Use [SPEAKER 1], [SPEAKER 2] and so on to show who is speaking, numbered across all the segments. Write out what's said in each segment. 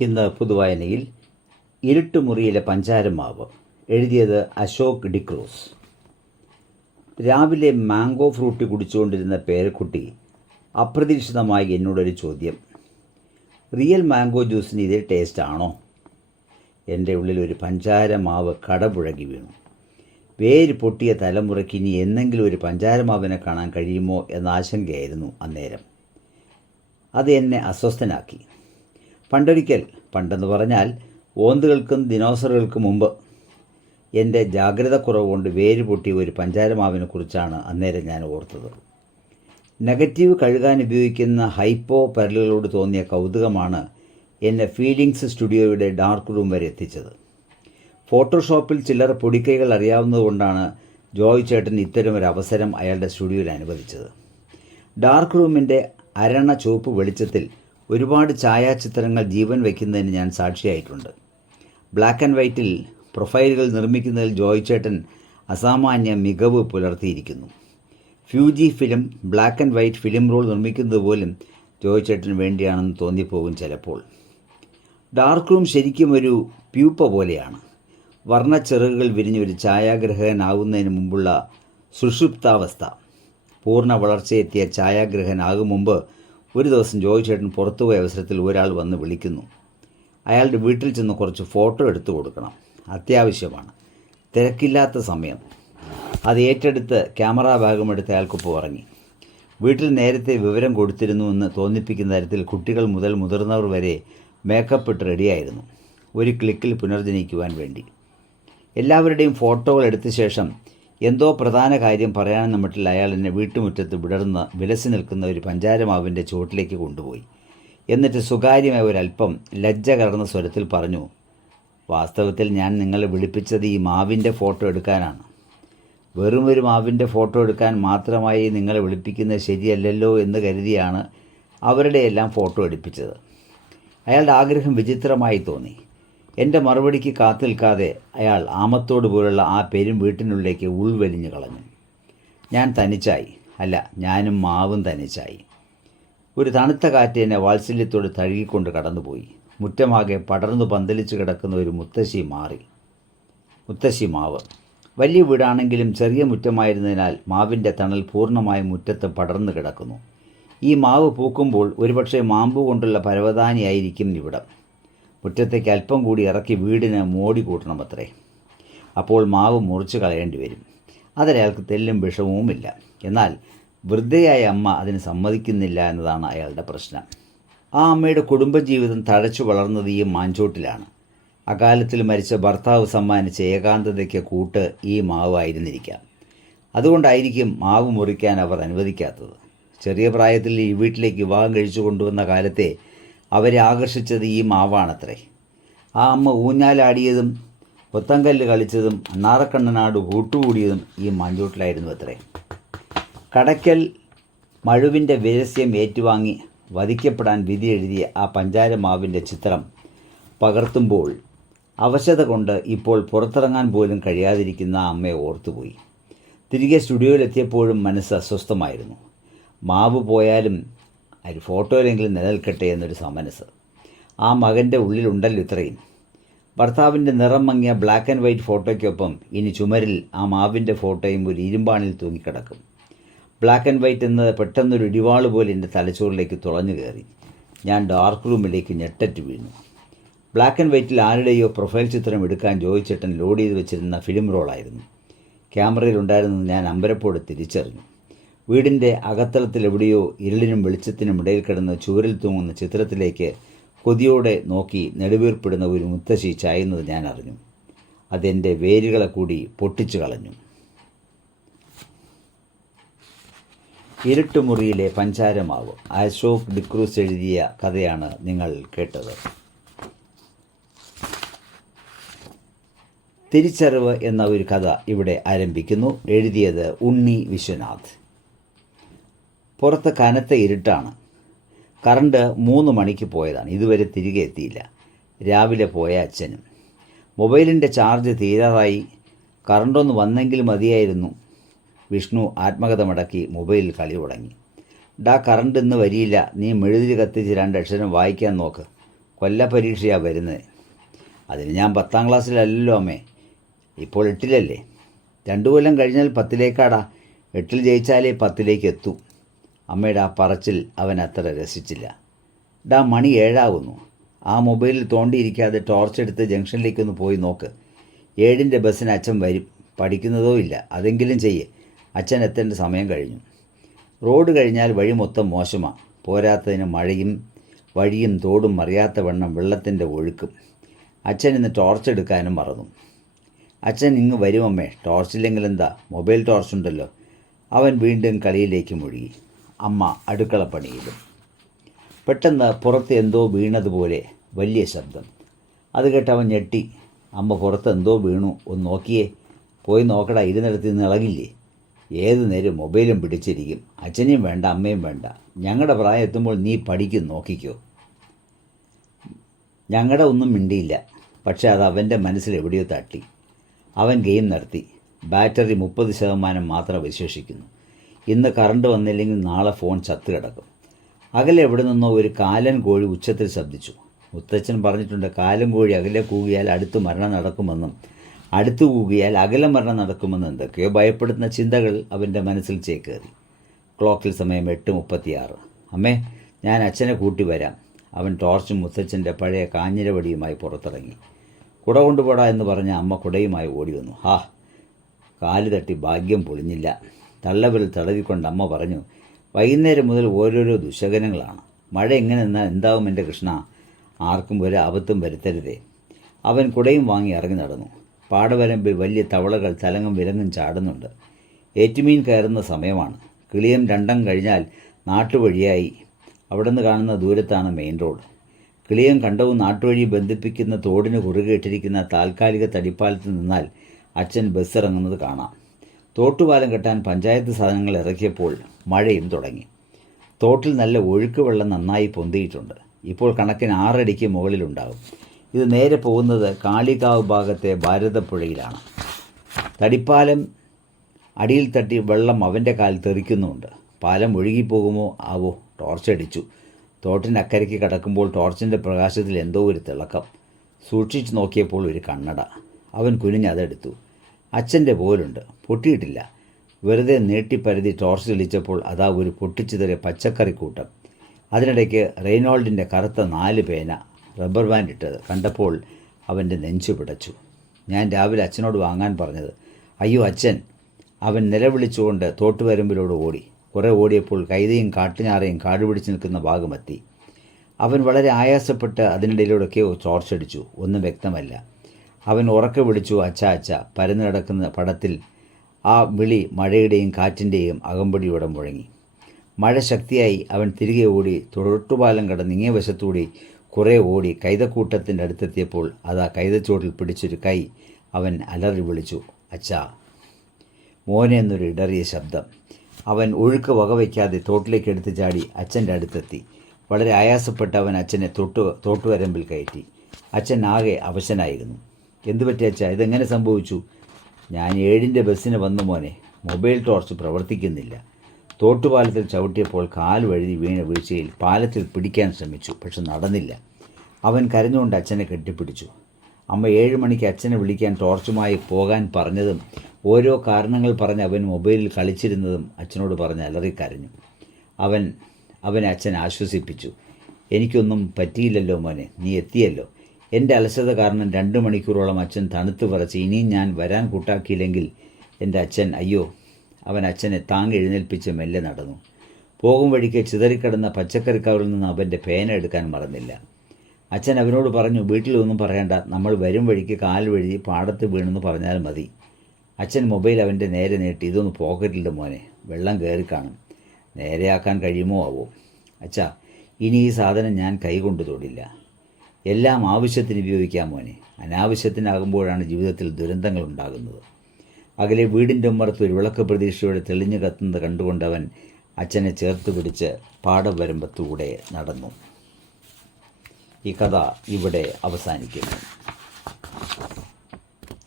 [SPEAKER 1] ഇന്ന് പുതുവായനയിൽ ഇരുട്ടുമുറിയിലെ പഞ്ചാരമാവ് എഴുതിയത് അശോക് ഡിക്രോസ് രാവിലെ മാംഗോ ഫ്രൂട്ടി കുടിച്ചുകൊണ്ടിരുന്ന പേരക്കുട്ടി അപ്രതീക്ഷിതമായി എന്നോടൊരു ചോദ്യം. റിയൽ മാംഗോ ജ്യൂസിന് ഇതേ ടേസ്റ്റ് ആണോ? എന്റെ ഉള്ളിൽ ഒരു പഞ്ചാരമാവ് കടപുഴകി വീണു. വേര് പൊട്ടിയ തലമുറയ്ക്ക് ഇനി എന്നെങ്കിലും ഒരു പഞ്ചാരമാവിനെ കാണാൻ കഴിയുമോ എന്ന ആശങ്കയായിരുന്നു അന്നേരം. അത് എന്നെ അസ്വസ്ഥനാക്കി. പണ്ടൊരിക്കൽ പണ്ടെന്ന് പറഞ്ഞാൽ ഓന്തുകൾക്കും ദിനോസറുകൾക്കും മുമ്പ് എന്റെ ജാഗ്രത കുറവ് കൊണ്ട് വേര് പൊട്ടിയ ഒരു പഞ്ചാരമാവിനെ കുറിച്ചാണ് അന്നേരം ഞാൻ ഓർത്തത്. നെഗറ്റീവ് കഴുകാൻ ഉപയോഗിക്കുന്ന ഹൈപ്പോ പരലുകളോട് തോന്നിയ കൗതുകമാണ് എന്നെ ഫീലിംഗ്സ് സ്റ്റുഡിയോയുടെ ഡാർക്ക് റൂം വരെ എത്തിച്ചത്. ഫോട്ടോഷോപ്പിൽ ചിലർ പൊടിക്കൈകൾ അറിയാവുന്നതുകൊണ്ടാണ് ജോയ് ചേട്ടൻ ഇത്തരം ഒരു അവസരം അയാളുടെ സ്റ്റുഡിയോയിൽ അനുവദിച്ചത്. ഡാർക്ക് റൂമിന്റെ അരണ ചുവപ്പ് വെളിച്ചത്തിൽ ഒരുപാട് ഛായാചിത്രങ്ങൾ ജീവൻ വയ്ക്കുന്നതിന് ഞാൻ സാക്ഷിയായിട്ടുണ്ട്. ബ്ലാക്ക് ആൻഡ് വൈറ്റിൽ പ്രൊഫൈലുകൾ നിർമ്മിക്കുന്നതിൽ ജോയ് ചേട്ടൻ അസാമാന്യ മികവ് പുലർത്തിയിരിക്കുന്നു. Fuji film black and white film roll നിർമ്മിക്കുന്നത് പോലും ജോയ് ചേട്ടന് വേണ്ടിയാണെന്ന് തോന്നിപ്പോകും ചിലപ്പോൾ. ഡാർക്ക് റൂം ശരിക്കും ഒരു പ്യൂപ്പ പോലെയാണ്. വർണച്ചെറുകുകൾ വിരിഞ്ഞ ഒരു ഛായാഗ്രഹകനാകുന്നതിന് മുമ്പുള്ള സുഷുപ്താവസ്ഥ. പൂർണ വളർച്ചയെത്തിയ ഛായാഗ്രഹനാകും മുമ്പ് ഒരു ദിവസം ജോയ് ചേട്ടൻ പുറത്തുപോയ അവസരത്തിൽ ഒരാൾ വന്ന് വിളിക്കുന്നു. അയാളുടെ വീട്ടിൽ ചെന്ന് കുറച്ച് ഫോട്ടോ എടുത്തു കൊടുക്കണം. അത്യാവശ്യമാണ്. തിരക്കില്ലാത്ത സമയം. അത് ഏറ്റെടുത്ത് ക്യാമറ ഭാഗം എടുത്ത് അയാൾക്കൊപ്പം ഇറങ്ങി. വീട്ടിൽ നേരത്തെ വിവരം കൊടുത്തിരുന്നുവെന്ന് തോന്നിപ്പിക്കുന്ന തരത്തിൽ കുട്ടികൾ മുതൽ മുതിർന്നവർ വരെ മേക്കപ്പ് ഇട്ട് റെഡിയായിരുന്നു ഒരു ക്ലിക്കിൽ പുനർജനിക്കുവാൻ വേണ്ടി. എല്ലാവരുടെയും ഫോട്ടോകൾ എടുത്ത ശേഷം എന്തോ പ്രധാന കാര്യം പറയാനെന്ന മട്ടിൽ അയാൾ എന്നെ വീട്ടുമുറ്റത്ത് വിടർന്ന് വിലസി നിൽക്കുന്ന ഒരു പഞ്ചാരമാവിന്റെ ചുവട്ടിലേക്ക് കൊണ്ടുപോയി. എന്നിട്ട് സ്വകാര്യമായ ഒരല്പം ലജ്ജ കലർന്ന സ്വരത്തിൽ പറഞ്ഞു വാസ്തവത്തിൽ ഞാൻ നിങ്ങളെ വിളിപ്പിച്ചത് ഈ മാവിന്റെ ഫോട്ടോ എടുക്കാനാണ്. വെറും ഒരു മാവിന്റെ ഫോട്ടോ എടുക്കാൻ മാത്രമായി നിങ്ങളെ വിളിപ്പിക്കുന്നത് ശരിയല്ലല്ലോ എന്ന് കരുതിയാണ് അവരുടെ എല്ലാം ഫോട്ടോ എടുപ്പിച്ചത്. അയാളുടെ ആഗ്രഹം വിചിത്രമായി തോന്നി. എന്റെ മറുപടിക്ക് കാത്തു നിൽക്കാതെ അയാൾ ആമത്തോട് പോലുള്ള ആ പെരും വീട്ടിനുള്ളിലേക്ക് ഉൾവലിഞ്ഞു കളഞ്ഞു. ഞാൻ തനിച്ചായി. അല്ല ഞാനും മാവും തനിച്ചായി. ഒരു തണുത്ത കാറ്റ് എന്നെ വാത്സല്യത്തോട് തഴുകിക്കൊണ്ട് കടന്നുപോയി. മുറ്റമാകെ പടർന്നു പന്തലിച്ച് കിടക്കുന്ന ഒരു മുത്തശ്ശി മാറി. മുത്തശ്ശി മാവ്. വലിയ വീടാണെങ്കിലും ചെറിയ മുറ്റമായിരുന്നതിനാൽ മാവിന്റെ തണൽ പൂർണമായും മുറ്റത്ത് പടർന്നു കിടക്കുന്നു. ഈ മാവ് പൂക്കുമ്പോൾ ഒരുപക്ഷെ മാമ്പു കൊണ്ടുള്ള പരവതാനിയായിരിക്കും ഇവിടം. മുറ്റത്തേക്ക് അല്പം കൂടി ഇറക്കി വീടിന് മോടി കൂട്ടണം അത്രേ. അപ്പോൾ മാവ് മുറിച്ച് കളയേണ്ടി വരും. അതിലയാൾക്ക് തെല്ലും വിഷമവുമില്ല എന്നാൽ വൃദ്ധയായ അമ്മ അതിന് സമ്മതിക്കുന്നില്ല എന്നതാണ് അയാളുടെ പ്രശ്നം. ആ അമ്മയുടെ കുടുംബജീവിതം തഴച്ചു വളർന്നത് ഈ മാഞ്ചോട്ടിലാണ്. അകാലത്തിൽ മരിച്ച ഭർത്താവ് സമ്മാനിച്ച ഏകാന്തതയ്ക്ക് കൂട്ട് ഈ മാവായിരുന്നിരിക്കാം. അതുകൊണ്ടായിരിക്കും മാവ് മുറിക്കാൻ അവർ അനുവദിക്കാത്തത്. ചെറിയ പ്രായത്തിൽ ഈ വീട്ടിലേക്ക് വിവാഹം കഴിച്ചു കൊണ്ടുവന്ന കാലത്തെ അവരെ ആകർഷിച്ചത് ഈ മാവാണത്രേ. ആ അമ്മ ഊഞ്ഞാലാടിയതും കൊത്തങ്കല്ല് കളിച്ചതും അണ്ണാറക്കണ്ണനാട് കൂട്ടുകൂടിയതും ഈ മാഞ്ചോട്ടിലായിരുന്നു അത്രേ കടയ്ക്കൽ മഴുവിന്റെ വിരസ്യം ഏറ്റുവാങ്ങി വധിക്കപ്പെടാൻ വിധി എഴുതിയ ആ പഞ്ചാരമാവിന്റെ ചിത്രം പകർത്തുമ്പോൾ അവശത കൊണ്ട് ഇപ്പോൾ പുറത്തിറങ്ങാൻ പോലും കഴിയാതിരിക്കുന്ന ആ അമ്മയെ ഓർത്തുപോയി. തിരികെ സ്റ്റുഡിയോയിലെത്തിയപ്പോഴും മനസ്സ് അസ്വസ്ഥമായിരുന്നു. മാവ് പോയാലും ഒരു ഫോട്ടോയിലെങ്കിലും നിലനിൽക്കട്ടെ എന്നൊരു സമനസ്. ആ മകന്റെ ഉള്ളിലുണ്ടല്ലോ ഇത്രയും. ഭർത്താവിന്റെ നിറം മങ്ങിയ ബ്ലാക്ക് ആൻഡ് വൈറ്റ് ഫോട്ടോയ്ക്കൊപ്പം ഇനി ചുമരിൽ ആ മാവിന്റെ ഫോട്ടോയും ഒരു ഇരുമ്പാണിൽ തൂങ്ങിക്കിടക്കും. ബ്ലാക്ക് ആൻഡ് വൈറ്റ് എന്നത് പെട്ടെന്നൊരു ഇടിവാൾ പോലെ എന്റെ തലച്ചോറിലേക്ക് തുളഞ്ഞു കയറി. ഞാൻ ഡാർക്ക് റൂമിലേക്ക് ഞെട്ടറ്റ് വീണു. ബ്ലാക്ക് ആൻഡ് വൈറ്റിൽ ആരുടെയോ പ്രൊഫൈൽ ചിത്രം എടുക്കാൻ ജോയിച്ചേട്ടൻ ലോഡ് ചെയ്ത് വെച്ചിരുന്ന ഫിലിം റോളായിരുന്നു ക്യാമറയിലുണ്ടായിരുന്നത് ഞാൻ അമ്പരപ്പോടെ തിരിച്ചറിഞ്ഞു. വീടിന്റെ അകത്തളത്തിൽ എവിടെയോ ഇരുളിനും വെളിച്ചത്തിനും ഇടയിൽ കിടന്ന് ചുവരിൽ തൂങ്ങുന്ന ചിത്രത്തിലേക്ക് കൊതിയോടെ നോക്കി നെടുവീർപ്പിടുന്ന ഒരു മുത്തശ്ശി ചായുന്നത് ഞാൻ അറിഞ്ഞു. അതെന്റെ വേരുകളെ കൂടി പൊട്ടിച്ചു കളഞ്ഞു. ഇരുട്ടുമുറിയിലെ പഞ്ചാരമാവ് അശോക് ഡിക്രൂസ് എഴുതിയ കഥയാണ് നിങ്ങൾ കേട്ടത്. തിരിച്ചറിവ് എന്ന ഒരു കഥ ഇവിടെ ആരംഭിക്കുന്നു. എഴുതിയത് ഉണ്ണി വിശ്വനാഥ്. പുറത്ത് കനത്ത ഇരുട്ടാണ്. കറണ്ട് മൂന്ന് മണിക്ക് പോയതാണ്. ഇതുവരെ തിരികെ എത്തിയില്ല. രാവിലെ പോയ അച്ഛനും. മൊബൈലിന്റെ ചാർജ് തീരാറായി. കറണ്ടൊന്ന് വന്നെങ്കിൽ മതിയായിരുന്നു. വിഷ്ണു ആത്മകഥ മടക്കി മൊബൈലിൽ കളി തുടങ്ങി. ഡാ കറണ്ട് ഇന്ന് വരിയില്ല. നീ മെഴുതിരി കത്തിച്ച് രണ്ടക്ഷരം വായിക്കാൻ നോക്ക്. കൊല്ല പരീക്ഷയാണ് വരുന്നത്. അതിന് ഞാൻ പത്താം ക്ലാസ്സിലല്ലല്ലോ അമ്മേ. ഇപ്പോൾ എട്ടിലല്ലേ? രണ്ടു കൊല്ലം കഴിഞ്ഞാൽ പത്തിലേക്കാടാ. എട്ടിൽ ജയിച്ചാലേ പത്തിലേക്ക് എത്തൂ. അമ്മയുടെ ആ പറച്ചിൽ അവൻ അത്ര രസിച്ചില്ല. ഡാ മണി ഏഴാകുന്നു. ആ മൊബൈലിൽ തോണ്ടിയിരിക്കാതെ ടോർച്ച് എടുത്ത് ജംഗ്ഷനിലേക്കൊന്ന് പോയി നോക്ക്. ഏഴിന്റെ ബസ്സിന് അച്ഛൻ വരും. പഠിക്കുന്നതോ ഇല്ല. അതെങ്കിലും ചെയ്യേ. അച്ഛൻ എത്തേണ്ട സമയം കഴിഞ്ഞു. റോഡ് കഴിഞ്ഞാൽ വഴി മൊത്തം മോശമാണ് പോരാത്തതിന് മഴയും വഴിയും തോടും അറിയാത്ത വണ്ണം വെള്ളത്തിന്റെ ഒഴുക്കും. അച്ഛൻ ഇന്ന് ടോർച്ച് എടുക്കാനും മറന്നു. അച്ഛൻ ഇങ്ങ് വരുമമ്മേ ടോർച്ചില്ലെങ്കിൽ എന്താ മൊബൈൽ ടോർച്ച് ഉണ്ടല്ലോ അവൻ വീണ്ടും കളിയിലേക്ക് മുഴുകി. അമ്മ അടുക്കളപ്പണിയിലും. പെട്ടെന്ന് പുറത്ത് എന്തോ വീണതുപോലെ വലിയ ശബ്ദം. അത് കേട്ടവൻ ഞെട്ടി. അമ്മ പുറത്ത് എന്തോ വീണു. ഒന്ന് നോക്കിയേ. പോയി നോക്കടാ ഇരുന്നിടത്ത് നിന്ന് ഇളകില്ലേ? ഏത് നേരം മൊബൈലും പിടിച്ചിരിക്കും. അച്ഛനെയും വേണ്ട അമ്മയും വേണ്ട. ഞങ്ങളുടെ പ്രായം എത്തുമ്പോൾ നീ പഠിക്കും നോക്കിക്കോ. ഞങ്ങളുടെ ഒന്നും മിണ്ടിയില്ല. പക്ഷേ അത് അവന്റെ മനസ്സിൽ എവിടെയോ തട്ടി. അവൻ ഗെയിം നടത്തി. ബാറ്ററി മുപ്പത് ശതമാനം മാത്രം വിശേഷിക്കുന്നു. ഇന്ന് കറണ്ട് വന്നില്ലെങ്കിൽ നാളെ ഫോൺ ചത്തു കിടക്കും. അകലെ എവിടെ നിന്നോ ഒരു കാലൻ കോഴി ഉച്ചത്തിൽ ശബ്ദിച്ചു. മുത്തച്ഛൻ പറഞ്ഞിട്ടുണ്ട് കാലൻ കോഴി അകലെ കൂകിയാൽ അടുത്ത് മരണം നടക്കുമെന്നും അടുത്ത് കൂകിയാൽ അകലെ മരണം നടക്കുമെന്നും എന്തൊക്കെയോ ഭയപ്പെടുത്തുന്ന ചിന്തകൾ അവന്റെ മനസ്സിൽ ചേക്കേറി. ക്ലോക്കിൽ സമയം എട്ട് മുപ്പത്തിയാറ്. അമ്മേ ഞാൻ അച്ഛനെ കൂട്ടി വരാം. അവൻ ടോർച്ചും മുത്തച്ഛന്റെ പഴയ കാഞ്ഞിരവടിയുമായി പുറത്തിറങ്ങി. കുട കൊണ്ടുപോടാ എന്ന് പറഞ്ഞ അമ്മ കുടയുമായി ഓടി വന്നു. ഹാ കാൽ തട്ടി ഭാഗ്യം പൊളിഞ്ഞില്ല. തള്ളവിരൽ തടവിക്കൊണ്ട് അമ്മ പറഞ്ഞു വൈകുന്നേരം മുതൽ ഓരോരോ ദുശകനങ്ങളാണ്. മഴ എങ്ങനെ നിന്നാൽ എന്താവും എന്റെ കൃഷ്ണ? ആർക്കും ഒരു ആപത്തും വരുത്തരുതേ. അവൻ കുടയും വാങ്ങി ഇറങ്ങി നടന്നു. പാടവരമ്പിൽ വലിയ തവളകൾ തലങ്ങും വിലങ്ങും ചാടുന്നുണ്ട്. ഏറ്റുമീൻ കയറുന്ന സമയമാണ്. കിളിയം രണ്ടം കഴിഞ്ഞാൽ നാട്ടുവഴിയായി. അവിടെ നിന്ന് കാണുന്ന ദൂരത്താണ് മെയിൻ റോഡ്. കിളിയം കണ്ടവും നാട്ടുവഴി ബന്ധിപ്പിക്കുന്ന തോടിന് കുറുകെ ഇട്ടിരിക്കുന്ന താൽക്കാലിക തടിപ്പാലത്ത് നിന്നാൽ അച്ഛൻ ബസ് ഇറങ്ങുന്നത് കാണാം. തോട്ടുപാലം കെട്ടാൻ പഞ്ചായത്ത് സാധനങ്ങൾ ഇറക്കിയപ്പോൾ മഴയും തുടങ്ങി. തോട്ടിൽ നല്ല ഒഴുക്ക് വെള്ളം നന്നായി പൊന്തിയിട്ടുണ്ട്. ഇപ്പോൾ കണക്കിന് ആറടിക്ക് മുകളിലുണ്ടാകും. ഇത് നേരെ പോകുന്നത് കാളികാവ് ഭാഗത്തെ ഭാരതപ്പുഴയിലാണ്. തടിപ്പാലം അടിയിൽ തട്ടി വെള്ളം അവന്റെ കാൽ തെറിക്കുന്നുണ്ട്. പാലം ഒഴുകിപ്പോകുമോ? ആവോ? ടോർച്ചടിച്ചു തോട്ടിനക്കരയ്ക്ക് കടക്കുമ്പോൾ ടോർച്ചിന്റെ പ്രകാശത്തിൽ എന്തോ ഒരു തിളക്കം. സൂക്ഷിച്ചു നോക്കിയപ്പോൾ ഒരു കണ്ണട. അവൻ കുനിഞ്ഞതെടുത്തു അച്ഛന്റെ പോലുണ്ട്. പൊട്ടിയിട്ടില്ല. വെറുതെ നീട്ടിപ്പരുതി ടോർച്ച് തെളിച്ചപ്പോൾ അതാ ഒരു പൊട്ടിച്ചിതറിയ പച്ചക്കറിക്കൂട്ടം. അതിനിടയ്ക്ക് റെയ്നോൾഡിന്റെ കറുത്ത നാല് പേന റബ്ബർ ബാൻഡ് ഇട്ടത് കണ്ടപ്പോൾ അവന്റെ നെഞ്ചു പിടച്ചു. ഞാൻ രാവിലെ അച്ഛനോട് വാങ്ങാൻ പറഞ്ഞത് അയ്യോ അച്ഛൻ അവൻ നിലവിളിച്ചുകൊണ്ട് തോട്ടുവരമ്പിലോട് ഓടി. കുറേ ഓടിയപ്പോൾ കൈതയും കാട്ടുഞാറയും കാടുപിടിച്ച് നിൽക്കുന്ന ഭാഗമെത്തി. അവൻ വളരെ ആയാസപ്പെട്ട് അതിനിടയിലൂടെയൊക്കെയോ ചോർച്ചടിച്ചു ഒന്നും വ്യക്തമല്ല. അവൻ ഉറക്കെ വിളിച്ചു അച്ഛ അച്ഛ പരന്നു കിടക്കുന്ന പടത്തിൽ ആ വിളി മഴയുടെയും കാറ്റിന്റെയും അകമ്പടിയോടെ മുഴങ്ങി. മഴ ശക്തിയായി അവൻ തിരികെ ഓടി തൊട്ടുപാലം കടന്ന് ഇങ്ങേ വശത്തൂടി കുറേ ഓടി കൈതക്കൂട്ടത്തിന്റെ അടുത്തെത്തിയപ്പോൾ അതാ കൈതച്ചോട്ടിൽ പിടിച്ചൊരു കൈ അവൻ അലറി വിളിച്ചു അച്ഛാ. മോനെ എന്നൊരു ഇടറിയ ശബ്ദം. അവൻ ഒഴുക്ക് വകവയ്ക്കാതെ തോട്ടിലേക്ക് എടുത്ത് ചാടി അച്ഛന്റെ അടുത്തെത്തി. വളരെ ആയാസപ്പെട്ട് അവൻ അച്ഛനെ തൊട്ടു തോട്ടുവരമ്പിൽ കയറ്റി. അച്ഛൻ ആകെ അവശനായിരുന്നു. എന്തു പറ്റിയ അച്ഛാ? ഇതെങ്ങനെ സംഭവിച്ചു? ഞാൻ ഏഴിന്റെ ബസ്സിന് വന്ന മോനെ. മൊബൈൽ ടോർച്ച് പ്രവർത്തിക്കുന്നില്ല. തോട്ടുപാലത്തിൽ ചവിട്ടിയപ്പോൾ കാൽ വഴുതി വീണ വീഴ്ചയിൽ പാലത്തിൽ പിടിക്കാൻ ശ്രമിച്ചു പക്ഷെ നടന്നില്ല. അവൻ കരഞ്ഞുകൊണ്ട് അച്ഛനെ കെട്ടിപ്പിടിച്ചു. അമ്മ ഏഴ് മണിക്ക് അച്ഛനെ വിളിക്കാൻ ടോർച്ചുമായി പോകാൻ പറഞ്ഞതും ഓരോ കാരണങ്ങൾ പറഞ്ഞ് അവൻ മൊബൈലിൽ കളിച്ചിരുന്നതും അച്ഛനോട് പറഞ്ഞ് അലറിക്കരഞ്ഞു. അവൻ അവനെ അച്ഛൻ ആശ്വസിപ്പിച്ചു. എനിക്കൊന്നും പറ്റിയില്ലല്ലോ മോനെ. നീ എത്തിയല്ലോ. എന്റെ അലസത കാരണം രണ്ട് മണിക്കൂറോളം അച്ഛൻ തണുത്ത് പറച്ച് ഇനിയും ഞാൻ വരാൻ കൂട്ടാക്കിയില്ലെങ്കിൽ എന്റെ അച്ഛൻ അയ്യോ അവൻ അച്ഛനെ താങ്ങി എഴുന്നേൽപ്പിച്ച് മെല്ലെ നടന്നു. പോകും വഴിക്ക് ചിതറിക്കിടന്ന പച്ചക്കറി കവറിൽ നിന്ന് അവന്റെ പേന എടുക്കാൻ മറന്നില്ല. അച്ഛൻ അവനോട് പറഞ്ഞു വീട്ടിലൊന്നും പറയണ്ട നമ്മൾ വരും വഴിക്ക് കാൽ വഴി പാടത്ത് വീണെന്ന് പറഞ്ഞാൽ മതി. അച്ഛൻ മൊബൈൽ അവന്റെ നേരെ നീട്ടി ഇതൊന്ന് പോക്കറ്റിലിട്ട് മോനെ വെള്ളം കയറി കാണും. നേരെയാക്കാൻ കഴിയുമോ ആവോ? അച്ഛാ ഇനി ഈ സാധനം ഞാൻ കൈകൊണ്ട് തൊടില്ല. എല്ലാം ആവശ്യത്തിന് ഉപയോഗിക്കാം മോനെ. അനാവശ്യത്തിനാകുമ്പോഴാണ് ജീവിതത്തിൽ ദുരന്തങ്ങൾ ഉണ്ടാകുന്നത് അകലെ വീടിന്റെ ഉമ്മറത്ത് ഒരു വിളക്ക് പ്രതീക്ഷയോടെ തെളിഞ്ഞു കത്തുന്നത് കണ്ടുകൊണ്ട് അവൻ അച്ഛനെ ചേർത്ത് പിടിച്ച് പാടവരമ്പത്തൂടെ നടന്നു. ഈ കഥ ഇവിടെ അവസാനിക്കുന്നു.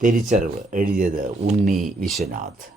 [SPEAKER 1] തിരിച്ചറിവ്. എഴുതിയത് ഉണ്ണി വിശ്വനാഥ്.